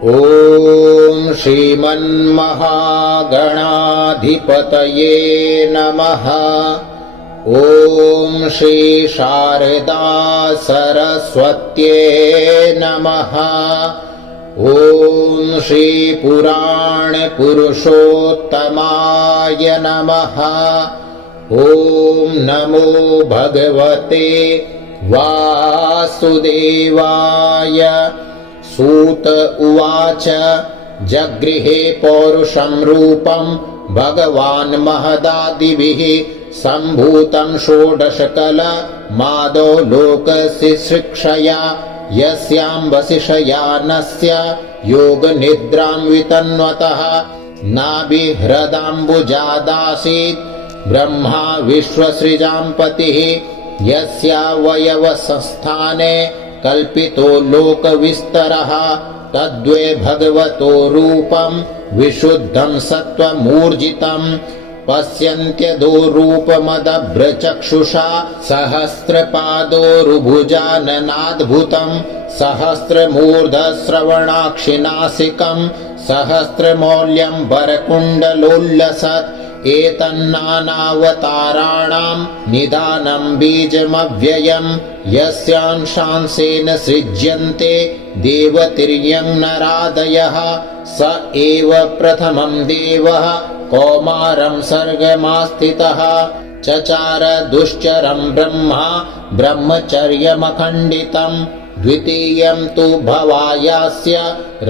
ॐ श्रीमन्महागणाधिपतये नमः। ॐ श्री शारदा सरस्वत्यै नमः। ॐ श्री पुराण पुरुषोत्तमाय नमः। ॐ नमो भगवते वासुदेवाय। सूत उवाच जगृहे पौरुषं रूपं भगवान् महदादिभिः सम्भूतं षोडशकलमादौ लोकशिशिक्षया यस्यां वसिष्ठयानस्य योगनिद्रां वितन्वतः नाभिहृदाम्बुजादासीत् ब्रह्मा विश्वसृजां पतिः यस्यावयवसंस्थाने कल्पितो लोकविस्तरः तद्वै भगवतो रूपं विशुद्धं सत्त्वमूर्जितं पश्यन्त्यदो रूपमदभ्रचक्षुषा सहस्रपादोरुभुजाननाद्भुतं सहस्रमूर्धश्रवणाक्षिनासिकं सहस्रमौल्यं वरकुण्डलोल्लसत् एतन्नानावताराणां निदानं बीजमव्ययं यस्यांशांसेन सृज्यन्ते देवतिर्यं नरादयः स एव प्रथमं देवः कौमारं सर्गमास्थितः चचार दुश्चरं ब्रह्मा ब्रह्मचर्यमखण्डितं द्वितीयं तु भवायास्य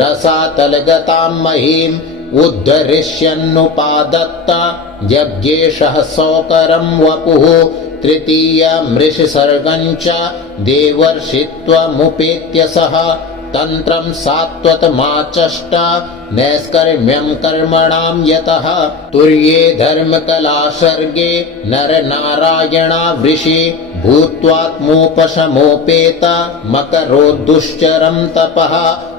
रसातलगतां महीम् उद्धरिष्यन्नुपादत्त यज्ञेशः सौकरं वपुः तृतीयमृषिसर्गं च देवर्षित्वमुपेत्य सः तन्त्रं सात्वतमाचष्ट नैष्कर्म्यं कर्मणां यतः तुर्ये धर्मकलासर्गे नरनारायणा वृषि भूत्वात्मोपशमोपेत मकरोद्दुश्चरं तपः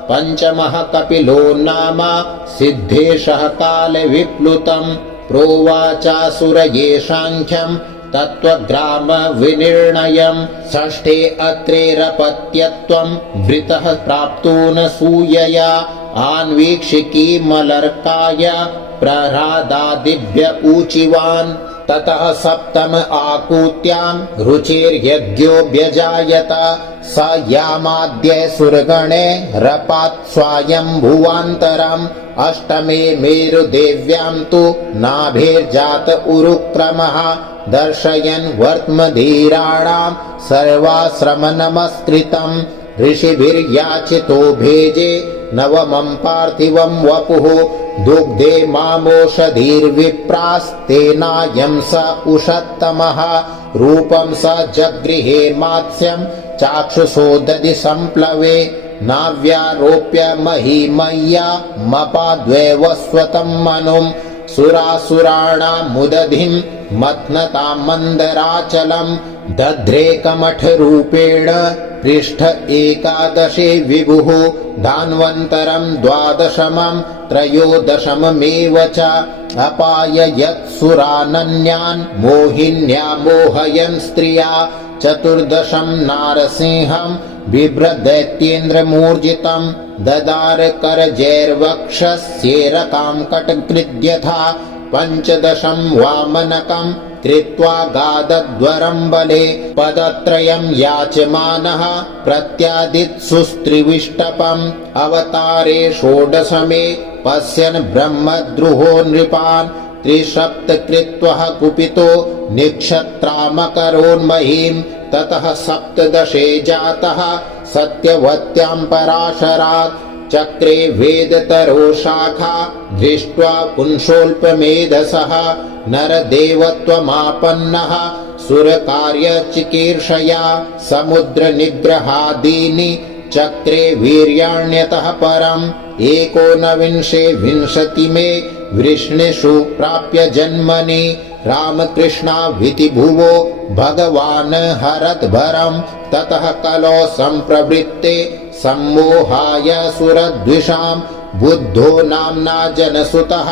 पंचमः कपिलो नाम सिद्धेशः कालविप्लुतं प्रोवाचासुरये सांख्यं तत्त्वग्रामविनिर्णयं षष्ठे अत्रेरपत्यत्वं वृतः प्राप्तोऽनसूयया आन्वीक्षिकी मलर्काय प्रह्लादादिभ्य ऊचिवान् ततः सप्तम आकूत्यां रुचिर्यज्ञो व्यजायत स यामाद्य सुरगणे रपात् स्वायम्भुवान्तरम् अष्टमे मेरुदेव्यां तु नाभिर्जात उरुक्रमः दर्शयन् वर्त्मधीराणां सर्वाश्रमनमस्कृतं ऋषिभिर्याचितो भेजे नवमं पार्थिवं वपुः दुग्धे मामोषधीर्विप्रास्तेनायं स उषत्तमः रूपं स जगृहे मात्स्यं चाक्षुषो दधि सम्प्लवे नाव्यारोप्य महीमय्या मपाद्वैवस्वतं मनुं सुरासुराणामुदधिं मथ्नतां मन्दराचलं दध्रे कमठरूपेण पृष्ठ एकादशे विभुः धान्वन्तरं द्वादशमं त्रयोदशममेव च अपाययत्सुरानन्यान् मोहिन्या मोहयन् स्त्रिया चतुर्दशं नारसिंहं बिभ्रदैत्येन्द्रमूर्जितं ददार करजैर्वक्षस्येरकां कटकृद्यथा पंचदशं वामनकं कृत्वा गादद्वरं बले पदत्रयं याचमानः प्रत्यादित्सुस्त्रिविष्टपम् अवतारे षोडशमे पश्यन् ब्रह्मद्रुहो नृपान् त्रिसप्तकृत्वः कुपितो निक्षत्रामकरोन्महीं ततः सप्तदशे जातः सत्यवत्यां पराशरात् चक्रे वेदतरो शाखा दृष्ट्वा पुंसोऽल्पमेधसः नरदेवत्वमापन्नः सुरकार्यचिकीर्षया समुद्रनिग्रहादीनि चक्रे वीर्याण्यतः परम् एकोनविंशे विंशतिमे वृष्णिषु प्राप्य जन्मनि रामकृष्णाविति भुवो भगवान् हरद्भरम् ततः कलौ सम्प्रवृत्ते सम्मोहाय सुरद्विषाम् बुद्धो नाम्ना जनसुतः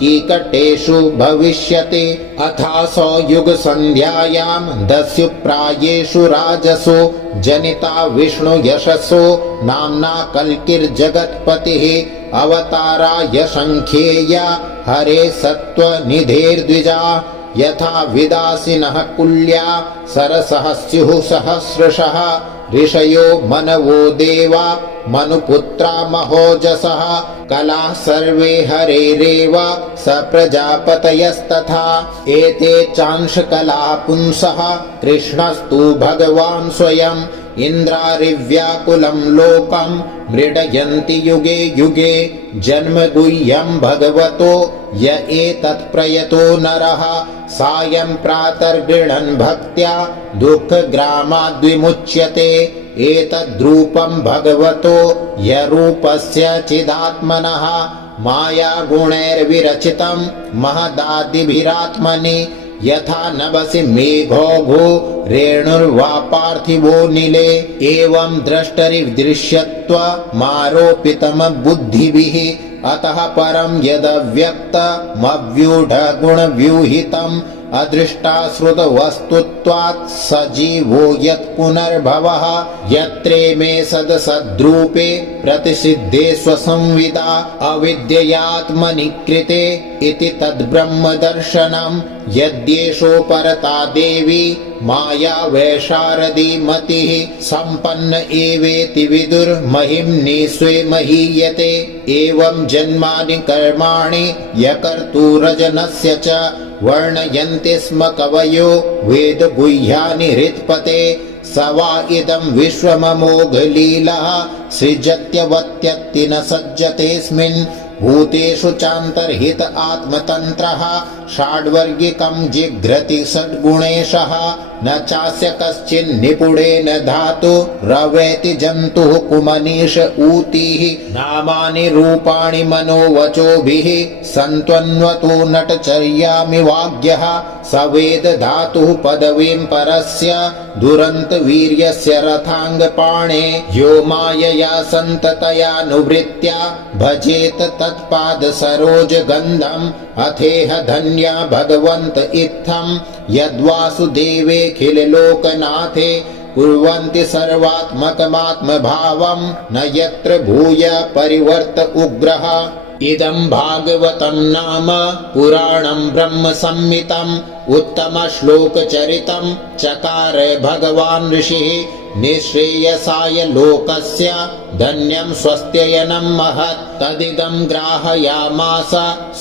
कीकटेषु भविष्यति। अथासो युगसन्ध्यायाम् दस्युप्रायेषु राजसु जनिता विष्णुयशसो नाम्ना कल्किर्जगत्पतिः। अवताराय संख्येया हरे सत्त्वनिधेर्द्विजा। यथा विदासिनः कुल्या सरसः स्युः सहस्रशः। ऋषयो मनवो देवा मनुपुत्रा महोजसः। कलाः सर्वे हरेरेव स प्रजापतयस्तथा। एते चांशकलाः पुंसः कृष्णस्तु भगवान् स्वयम्। इन्द्रारिव्याकुलं लोकं मृडयन्ति युगे युगे। जन्मगुह्यं भगवतो य एतत्प्रयतो नरः। सायं प्रातर्गृह्णन् भक्त्या दुःखग्रामाद्विमुच्यते। एतद्रूपं भगवतो यरूपस्य चिदात्मनः। मायागुणैर्विरचितं महदादिभिरात्मनि। यथा नभसि मेघौघो रेणुर्वा पार्थिवो नीले। एवं द्रष्टरिदृश्यत्वमारोपितमबुद्धिभिः। अतः परं यदव्यक्तमव्यूढगुणव्यूहितम् अदृष्टाश्रुतवस्तुत्वात् सजीवो यत्पुनर्भवः। यत्रे मे सदसद्रूपे प्रतिषिद्धे स्वसंविदा। अविद्ययात्मनि कृते इति तद्ब्रह्मदर्शनम्। यद्येषो परता देवी माया वैशारदी मतिः। सम्पन्न एवेति विदुर्महिम्नि स्वे महीयते। एवं जन्मानि कर्माणि यकर्तुरजनस्य च वर्णयन्ति स्म कवयो वेदगुह्यानि हृत्पते। स वा इदं विश्वममोघलीलः सृजत्यवत्यत्ति न सज्जतेऽस्मिन्। भूतेषु चान्तर्हित आत्मतन्त्रः षाड्वर्गिकं जिघ्रति षड्गुणेशः। न चास्य कश्चिन्निपुणेन धातु रवेति जन्तुः कुमनीष ऊतिः। नामानि रूपाणि मनोवचोभिः सन्त्वन्वतो नटचर्यामिवाज्ञः। स वेद धातुः पदवीं परस्य दुरन्तवीर्यस्य रथाङ्गपाणे। यो मायया सन्ततयानुवृत्त्या भजेत तत्पादसरोजगन्धम्। अथेह धन्या भगवन्त इत्थं यद्वासुदेवेऽखिललोकनाथे। कुर्वन्ति सर्वात्मकमात्मभावं न यत्र भूय परिवर्त उग्रः। इदं भागवतं नाम पुराणं ब्रह्म संहितम्। उत्तमश्लोकचरितं चकार भगवान् ऋषिः। निःश्रेयसाय लोकस्य धन्यं स्वस्त्ययनं महत्। तदिदं ग्राहयामास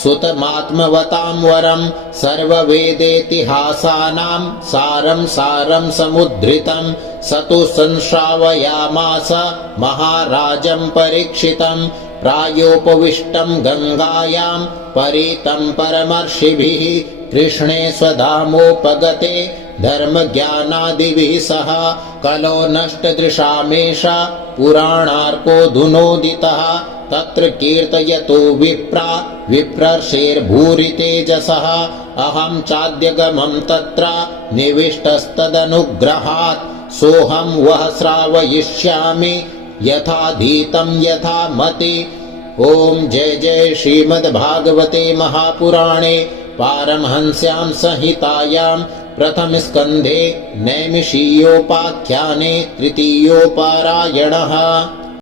सुतमात्मवतां वरं। सर्ववेदेतिहासानां सारं सारं समुद्धृतं। स तु संश्रावयामास महाराजं परीक्षितं। प्रायोपविष्टं गङ्गायां परीतं परमर्षिभिः। कृष्णे स्वधामोपगते धर्मज्ञानादिभिः सह। कलो नष्टदृशामेषा पुराणार्को धुनोदितः। तत्र कीर्तयतो विप्रा विप्रर्षेर्भूरि तेजसः। अहं चाद्यगमं तत्र निविष्टस्तदनुग्रहात्। सोऽहं वः श्रावयिष्यामि यथाधीतं यथा मति। ओम जय जय श्रीमद्भागवते महापुराणे पारमहंस्यां संहितायां प्रथमस्कन्धे नैमिषीयोपाख्याने तृतीयोपारायणः।